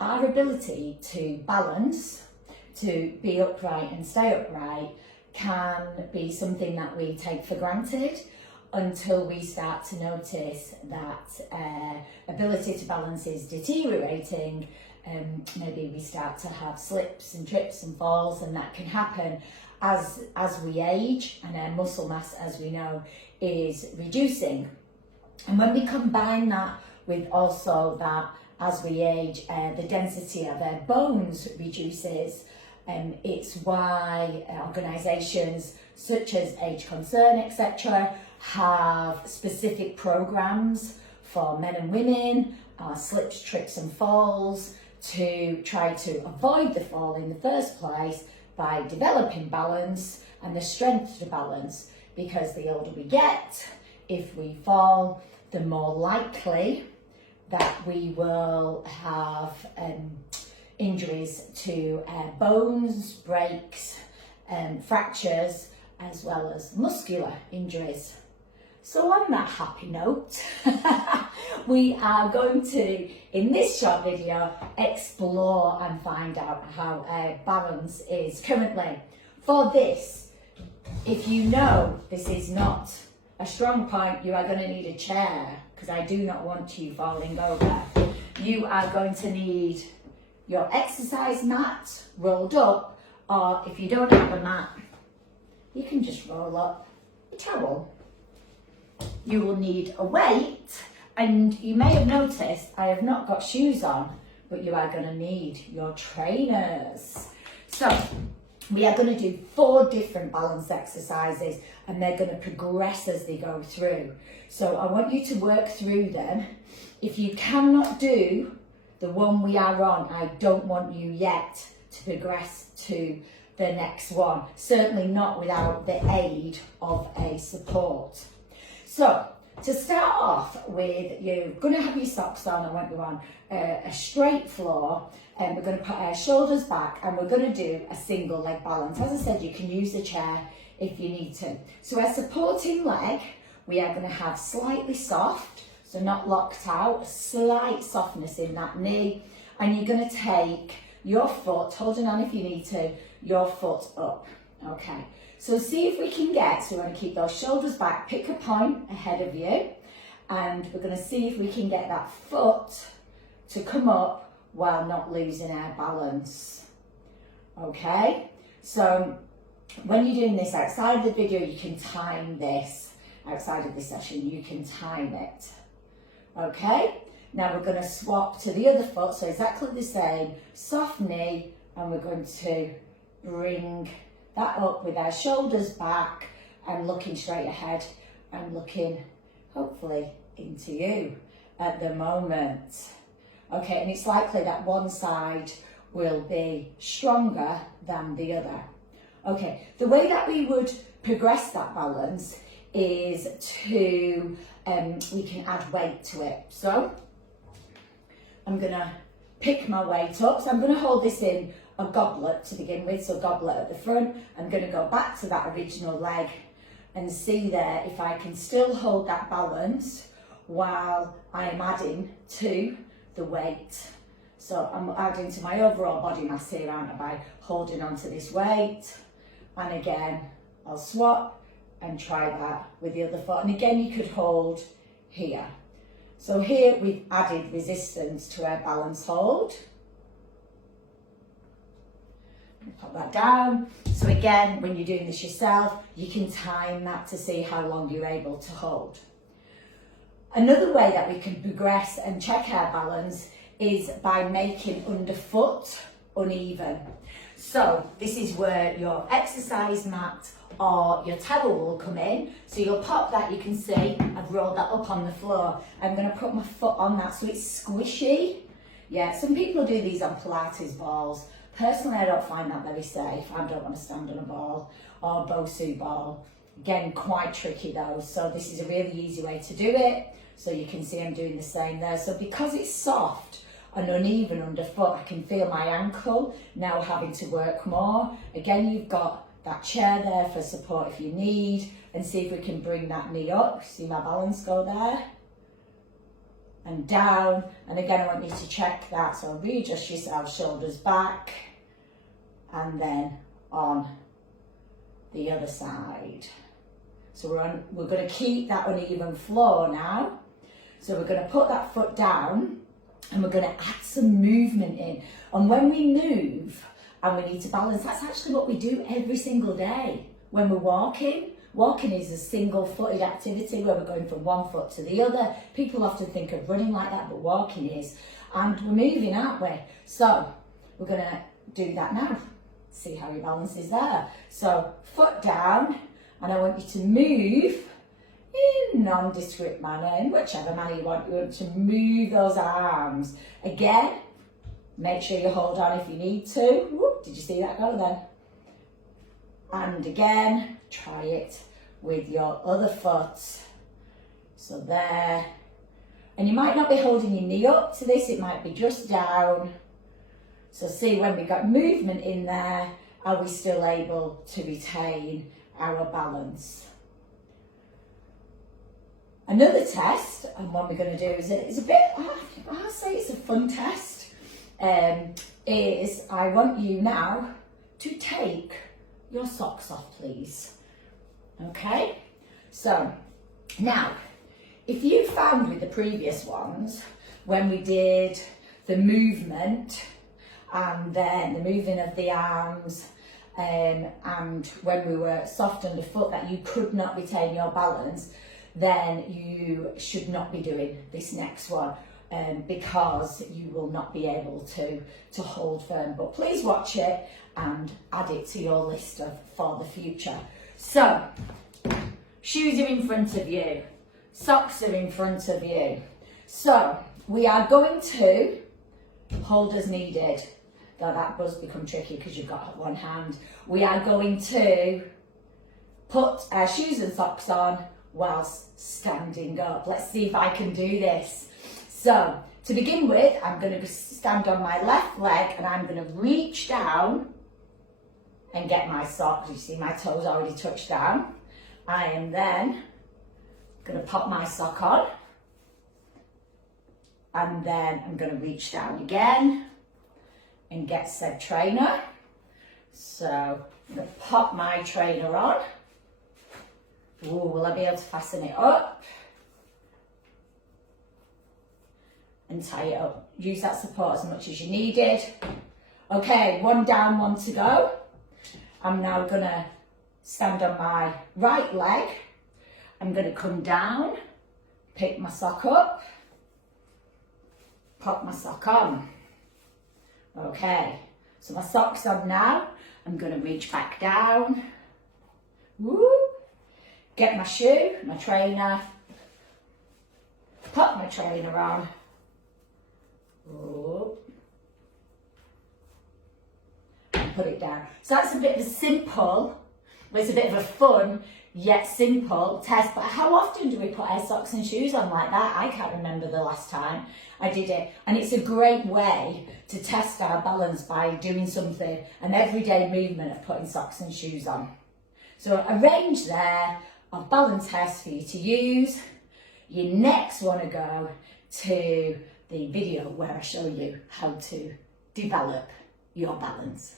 our ability to balance, to be upright and stay upright, can be something that we take for granted until we start to notice that ability to balance is deteriorating. Maybe we start to have slips and trips and falls, and that can happen as we age, and our muscle mass, as we know, is reducing. And when we combine that with also that as we age, the density of our bones reduces, it's why organisations such as Age Concern, etc., have specific programs for men and women, slips, trips and falls, to try to avoid the fall in the first place by developing balance and the strength to balance, because the older we get, if we fall, the more likely that we will have injuries to bones, breaks, fractures, as well as muscular injuries. So on that happy note, we are going to, in this short video, explore and find out how our balance is currently. For this, if you know this is not a strong point, you are going to need a chair, because I do not want you falling over. You are going to need your exercise mat rolled up, or if you don't have a mat, you can just roll up a towel. You will need a weight, and you may have noticed I have not got shoes on, but you are going to need your trainers. So we are going to do 4 different balance exercises, and they're going to progress as they go through. So I want you to work through them. If you cannot do the one we are on, I don't want you yet to progress to the next one. Certainly not without the aid of a support. So to start off with, you're going to have your socks on. I want you on a straight floor, and we're going to put our shoulders back, and we're going to do a single leg balance. As I said, you can use the chair if you need to. So our supporting leg, we are going to have slightly soft, so not locked out, slight softness in that knee, and you're going to take your foot, holding on if you need to, your foot up. Okay, so see if we can get, so we want to keep those shoulders back, pick a point ahead of you, and we're going to see if we can get that foot to come up while not losing our balance. Okay, so when you're doing this outside of the video, you can time this. Outside of this session, you can time it. Okay, now we're going to swap to the other foot, so exactly the same, soft knee, and we're going to bring that up with our shoulders back and looking straight ahead and looking hopefully into you at the moment. Okay, and it's likely that one side will be stronger than the other. Okay, the way that we would progress that balance is to, we can add weight to it. So I'm going to pick my weight up. So I'm going to hold this in a goblet to begin with, so goblet at the front. I'm going to go back to that original leg and see there if I can still hold that balance while I am adding to the weight. So I'm adding to my overall body mass here, aren't I, by holding onto this weight. And again, I'll swap and try that with the other foot. And again, you could hold here. So here we've added resistance to our balance hold. Pop that down. So again, when you're doing this yourself, you can time that to see how long you're able to hold. Another way that we can progress and check our balance is by making underfoot uneven. So this is where your exercise mat or your towel will come in. So you'll pop that, you can see I've rolled that up on the floor. I'm going to put my foot on that so it's squishy. Yeah, some people do these on Pilates balls. Personally, I don't find that very safe. I don't want to stand on a ball or a Bosu ball. Again, quite tricky though. So this is a really easy way to do it. So you can see I'm doing the same there. So because it's soft and uneven underfoot, I can feel my ankle now having to work more. Again, you've got that chair there for support if you need, and see if we can bring that knee up. See my balance go there. and down. And again, I want you to check that. So readjust yourself, shoulders back, and then on the other side. So we're going to keep that uneven floor now. So we're going to put that foot down and we're going to add some movement in. And when we move and we need to balance, that's actually what we do every single day when we're walking. Walking is a single-footed activity where we're going from one foot to the other. People often think of running like that, but walking is. And we're moving, aren't we? So we're going to do that now. See how your balance is there. So foot down, and I want you to move in nondescript manner, in whichever manner you want. You want to move those arms. Again, make sure you hold on if you need to. Whoop, did you see that go then? And again, try it with your other foot. So there. And you might not be holding your knee up to this, it might be just down. So see, when we got movement in there, are we still able to retain our balance? Another test, and one we're going to do is a bit, I'll say it's a fun test, is I want you now to take your socks off, please. Okay? So, now, if you found with the previous ones, when we did the movement, and then the moving of the arms, and when we were soft underfoot, that you could not retain your balance, then you should not be doing this next one, because you will not be able to hold firm. But please watch it and add it to your list for the future. So, shoes are in front of you, socks are in front of you. So, we are going to hold as needed. Though that does become tricky because you've got one hand. We are going to put our shoes and socks on whilst standing up. Let's see if I can do this. So, to begin with, I'm going to stand on my left leg and I'm going to reach down and get my socks. You see my toes already touched down. I am then going to pop my sock on and then I'm going to reach down again and get said trainer. So I'm going to pop my trainer on. Ooh, will I be able to fasten it up? And tie it up. Use that support as much as you needed. Okay, one down, one to go. I'm now going to stand on my right leg. I'm going to come down, pick my sock up, pop my sock on. Okay, so my sock's on now. I'm going to reach back down. Woo. Get my shoe, my trainer, pop my trainer on. Woo. And put it down. So that's a bit of a simple, well, it's a bit of a fun yet simple test. But how often do we put our socks and shoes on like that? I can't remember the last time I did it. And it's a great way to test our balance by doing something, an everyday movement of putting socks and shoes on. So a range there of balance tests for you to use. You next want to go to the video where I show you how to develop your balance.